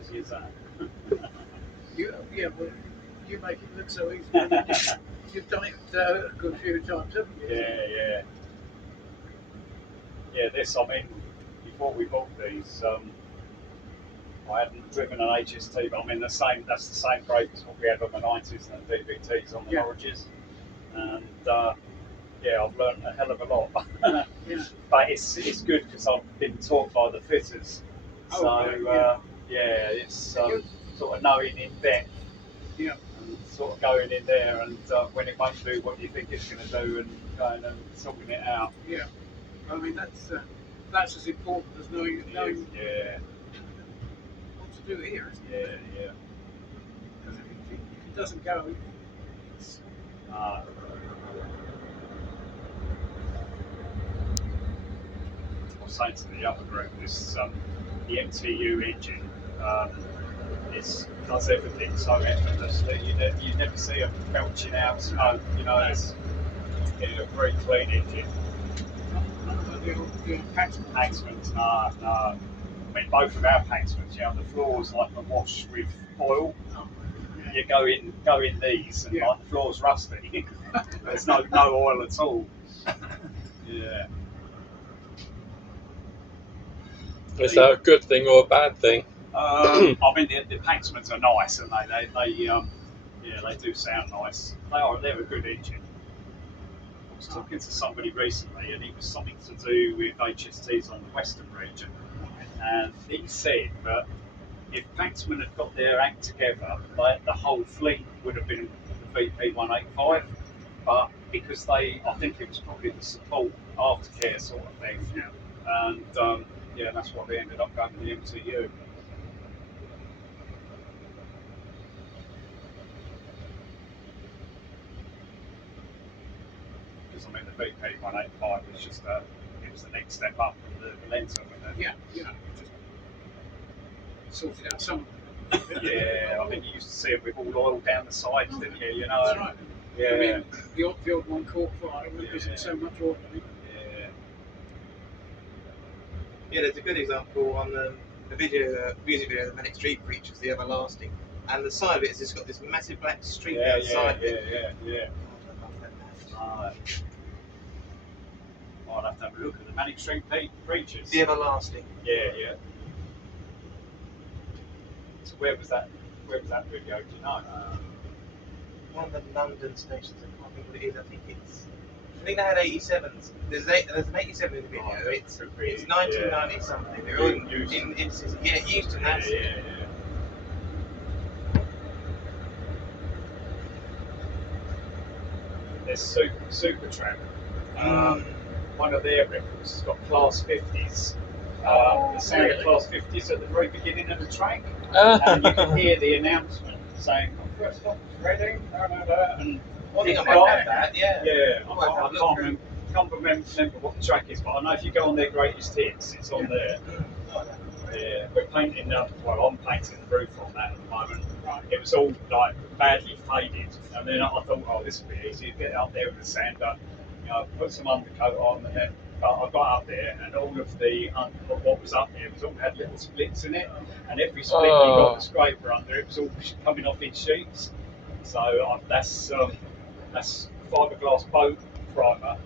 Easy as that. Yeah, well, you make it look so easy. You've done it a good few times, haven't you? Yeah. This, I mean, before we bought these, I hadn't driven an HST, but I mean, that's the same brake as what we had on the 90s and the DVTs on the Norwiches. And I've learned a hell of a lot. But it's good because I've been taught by the fitters. It's sort of knowing in depth. Yeah. And sort of going in there and when it won't do what you think it's going to do and going and sorting it out. Yeah. I mean, that's as important as knowing what to do here, isn't it? Yeah. Because if it doesn't go, it's... I was saying to the other group, the MTU engine does everything so effortlessly. You never see them belching out smoke. It's a very clean engine. The Paxmans, no. I mean, both of our Paxmans, the floor's like a wash with oil. You go in these, and like the floor's rusty. There's no oil at all. Yeah. Is that a good thing or a bad thing? I mean, the Paxmans are nice, and they do sound nice. They're a good engine. I was talking to somebody recently, and it was something to do with HSTs on the Western region, and he said that if Paxman had got their act together, the whole fleet would have been the VP185, but because I think it was probably the support aftercare sort of thing, and that's why they ended up going to the MTU. Because I mean, the VP185 was just it was the next step up from the Valenta with it. Just sorted out some. I mean, you used to see it with all oil down the sides, didn't you? That's right. Yeah. I mean, the odd one caught fire because it's so much oil in it. Yeah, there's a good example on the music video, The Manic Street Preachers, The Everlasting, and the side of it has just got this massive black streak outside. Yeah. I'll have to have a look at the Manic Street Preachers. The Everlasting. Yeah. So where was that video? Do you know? One of the London stations. I can't think what it is. I think they had 87s. There's an 87 in the video. Oh, It's 1990 something. They're all in used to that. Yeah. There's Supertramp. One of their records has got Class 50s. The sound of Class 50s at the very beginning of the track. And you can hear the announcement saying, first stop is Reading, and I think I might have that, yeah. Yeah, I can't remember what the track is, but I know if you go on their greatest hits, it's on there. Yeah, we're painting I'm painting the roof on that at the moment. It was all like badly faded, and then I thought, oh, this will be easy. Get up there with the sander, put some undercoat on, and then I got up there, and all of what was up there had little splits in it, and every split you got the scraper under, it was all coming off in sheets. So that's fiberglass boat primer.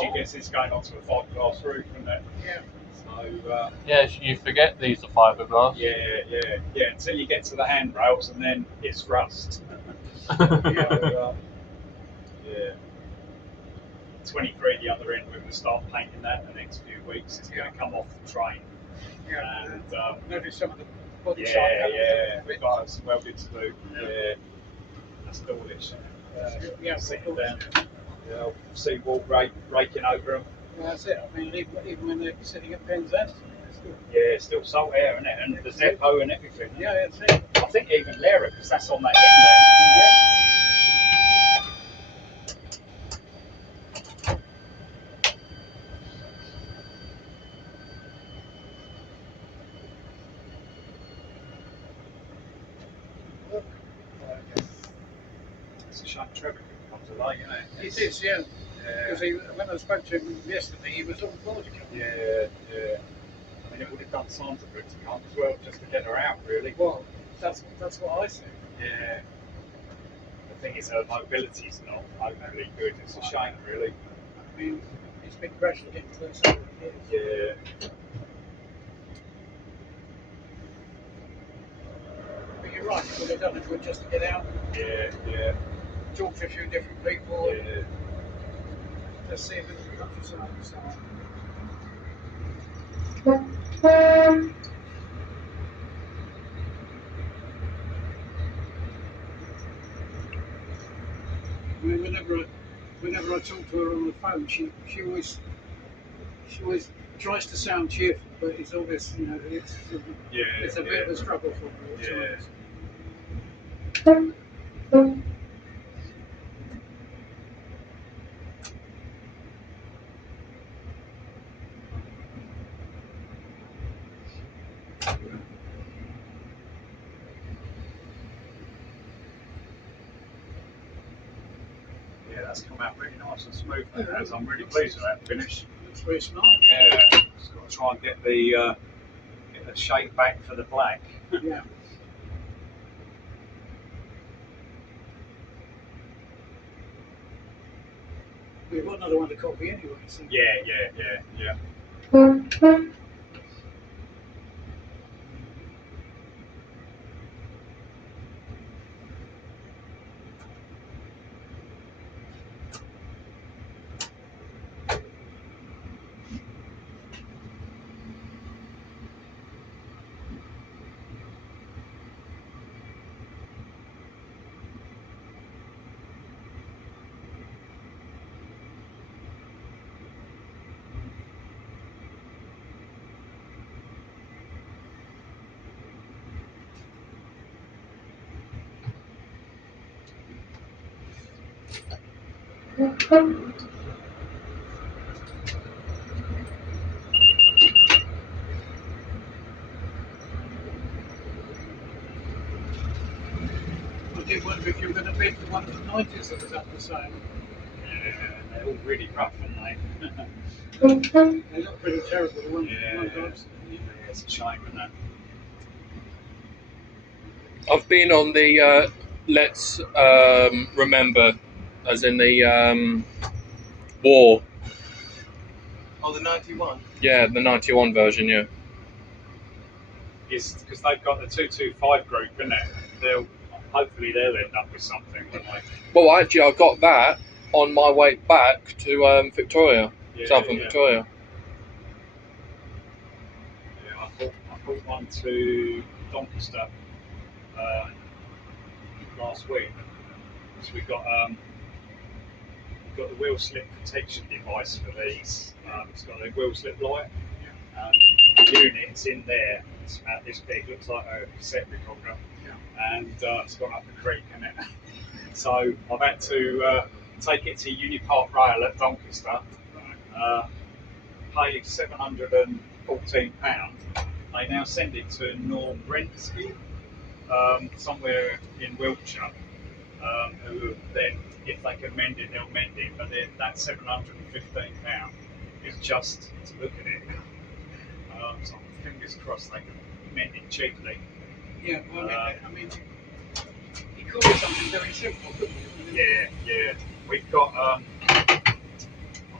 She gets this going onto a fiberglass roof, and that. Yeah. So Yeah, you forget these are fiberglass. yeah. Until you get to the handrails, and then it's rust. Yeah. 23 the other end. We're going to start painting that in the next few weeks. It's going to come off the train. Yeah. And maybe some of the body we've got some welding to do. Yeah. That's dawlish. Sitting down. Yeah, seawall raking over them. Well, that's it. I mean, even when they're sitting at Penn's End. Yeah, still salt air, isn't it? And the depot and everything. Yeah, that's it. I think even Lara, because that's on that inlet. It's a shame Trevor couldn't come today, isn't it? It is, yeah. Because when I spoke to him yesterday, he was on board again. Yeah. I mean, it would have done Sandra good to come as well, just to get her out, really. Well, that's what I said. Yeah. The thing is, her mobility's not overly good. It's a shame, really. I mean, it's been crashing against those over the years. Yeah. But you're right, it would have done it good just to get out, Yeah. talk to a few different people, Yeah. and just see if it can come to something. I mean, whenever I talk to her on the phone, she always tries to sound cheerful, but it's always, it's a bit of a struggle for her at times. Yeah, that's come out really nice and smooth. I'm really pleased with that finish. Looks very smart. Yeah, just got to try and get the shape back for the black. Yeah. We've got another one to copy anyway. So. Yeah. I did wonder if you were going to bid for one of the 90s that was up for sale. Yeah, they're all really rough, aren't they? They look pretty terrible. The ones, Yeah, it's a shame, isn't it? I've been on the Let's Remember as in the War. Oh, the 91. Yeah, the 91 version. Yeah. Is because they've got the 225 group, isn't it? Hopefully they'll end up with something, won't they? Well, actually, I got that on my way back to Victoria, Yeah, Southern yeah. Victoria. Yeah, I bought one to Doncaster last week. So we've got the wheel slip protection device for these. It's got a wheel slip light. The unit's in there. It's about this big. Looks like a cassette recorder. And it's gone up the creek, in it. So I've had to take it to Unipark Rail at Doncaster. Pay £714. They now send it to North Brentski, somewhere in Wiltshire. Who then, if they can mend it, they'll mend it. But then that £715 is just to look at it. So fingers crossed they can mend it cheaply. Yeah, well, I mean, you could do something very simple, couldn't you? Yeah. We've got I've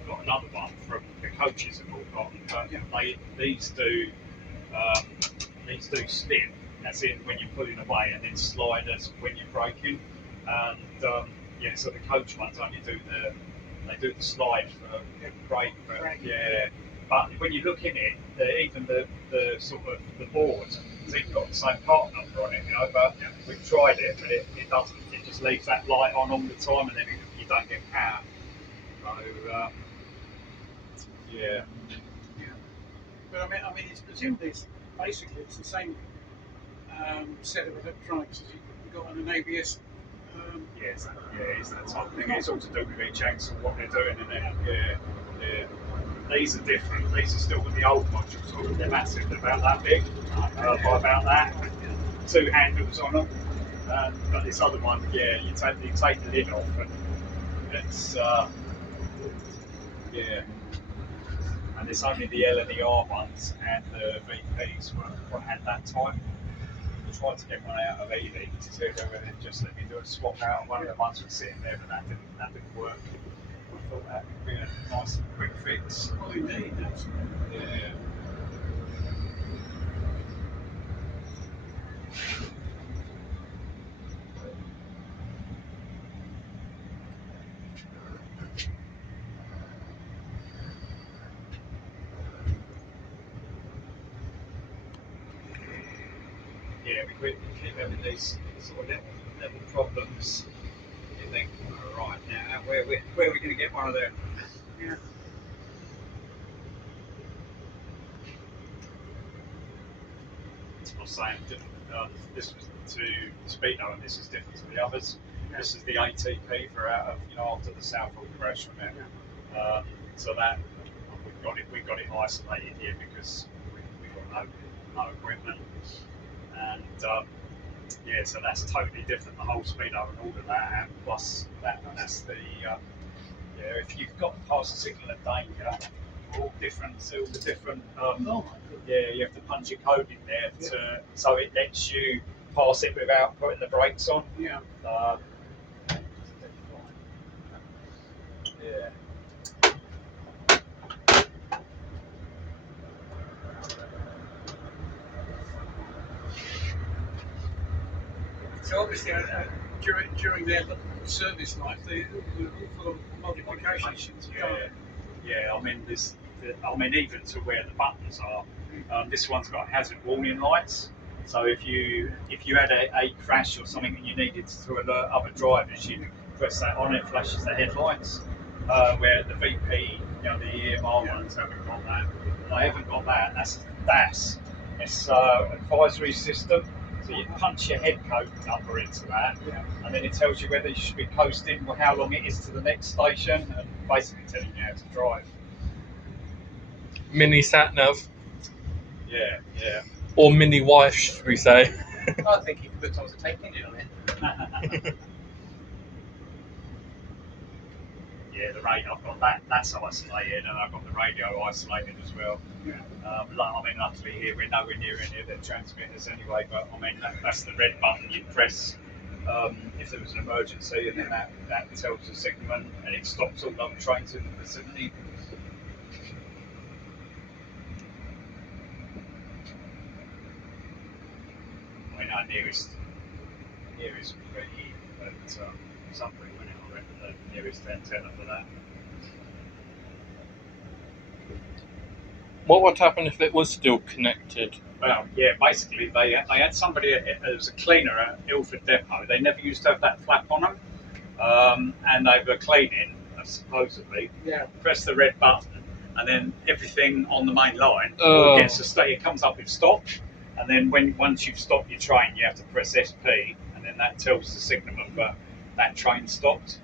got another one from the coaches have all got. These do slip, as in when you're pulling away, and then slide as when you're braking. And so the coach ones only do the slide for brake, but when you look in it, even the sort of the board, it's got the same part number on it, but we've tried it, but it doesn't. It just leaves that light on all the time, and then you don't get power. So But I mean, it's presumably basically it's the same set of electronics as you've got on an ABS. It's that type of thing. It's all to do with each axle, what they're doing in it. Yeah. These are different. These are still with the old modules on them. They're massive. They're about that big, by about that. 2 handles on them. But this other one, you take the lid off, and it's And it's only the L and the R ones, and the VPs weren't at that time. I tried to get one out of Ely to see if they would just let me do a swap out of one of the ones that was sitting there, but that didn't work. I thought that would be a nice and quick fix. Oh, indeed, absolutely. Yeah. We keep having these sort of little problems. You think, all right, now where are we going to get one of them? Yeah. I was saying, this was to Speedo, and this is different to the others. Yeah. This is the ATP for out of after the Southall crash from it. Yeah. So that we've got it isolated here because we've got no equipment, and so that's totally different. The whole Speedo and all of that, and plus that's the if you've got past the signal of danger, all different. You have to punch your code in there so it lets you pass it without putting the brakes on. Yeah. So obviously, during their service life, they were full of modifications. Yeah. I mean, even to where the buttons are. This one's got hazard warning lights. So if you had a crash or something and you needed to alert other drivers, you press that on, it flashes the headlights. Where the VP, the EMR ones haven't got that. They haven't got that. That's DAS. It's advisory system. So you punch your head code number into that, and then it tells you whether you should be coasting or how long it is to the next station, and basically telling you how to drive. Mini sat nav. Yeah. Or mini wife, should we say? I think you could put someone's tank engine on it. The radio, I've got that's isolated, and I've got the radio isolated as well. Yeah. Luckily here we're nowhere near any of the transmitters anyway, but that's the red button you press if there was an emergency, and then that tells the signalman, and it stops all other trains in the vicinity. I mean, our nearest pretty at Sunbury, when I reckon the nearest antenna for that. What would happen if it was still connected? Well, yeah, basically they had somebody, there was a cleaner at Ilford Depot. They never used to have that flap on them, and they were cleaning, supposedly. Yeah. Press the red button, and then everything on the main line Oh. gets to stay. It comes up with stop, and then once you've stopped your train, you have to press SP, and then that tells the signalman that that train stopped.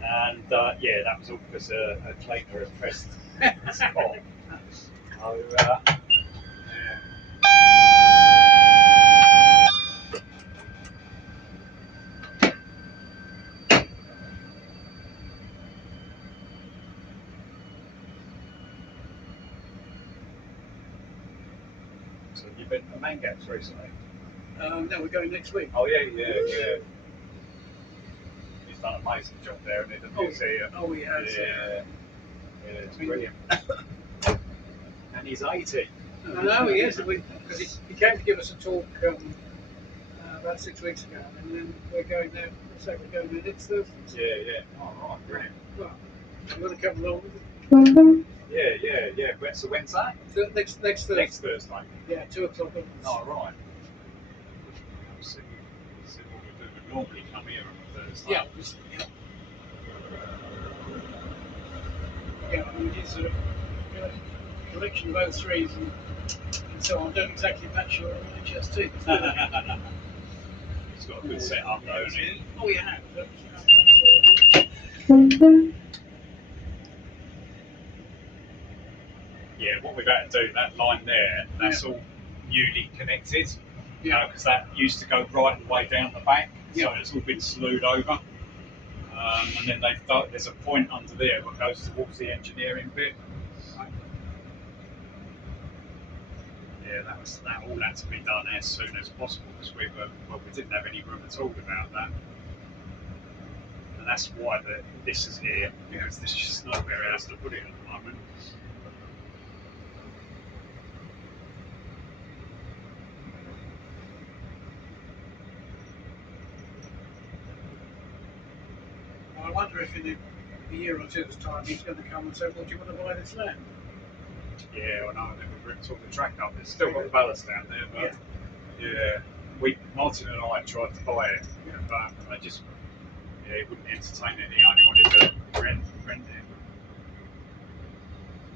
And yeah, that was all because a cleaner had pressed stop. So, yeah. So you've been to main gaps recently? No, we're going next week. Oh yeah. He's done an amazing job there, and the museum. Oh, he has. Yeah, it's brilliant. And he's 80. I know he is, because he came to give us a talk about 6 weeks ago, and then we're going there. So we're going there next Thursday. Yeah. Oh right, brilliant. Well, you want to come along with us? Yeah. So when's that? So next Thursday. Next Thursday. Yeah, 2 o'clock. Oh right. See what we do. We normally come here on a Thursday. Yeah. Yeah, I mean, it's a collection of 03s and so on. Don't exactly match your HST. He's got a good setup though, hasn't he? Oh, yeah. Yeah, what we've had to do, that line there, that's all newly connected. Yeah. Because that used to go right the way down the back, so Yeah. it's all been slewed over. And then there's a point under there that goes towards the engineering bit. Yeah, that all had to be done as soon as possible because we didn't have any room at all without that. And that's why this is here, because there's just nowhere else to put it at the moment. I wonder if in a year or two's time he's going to come and say, well, do you want to buy this land? Yeah, well, no, then we've ripped all the track up. There's still got ballast down there, but Martin and I tried to buy it, but I just, he wouldn't entertain it. He only wanted to rent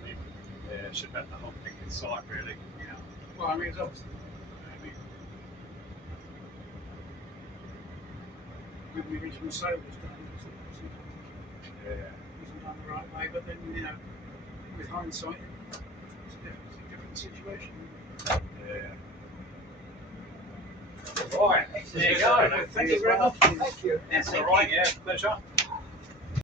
it. Yeah, should have had the whole thing inside, really. Yeah. Well, I mean, it's obviously, when the original sale was done, it wasn't done the right way, but then, with hindsight, it's a different situation. Yeah. Right, there you go. Thank you very much. Thank you. That's all right, yeah, pleasure.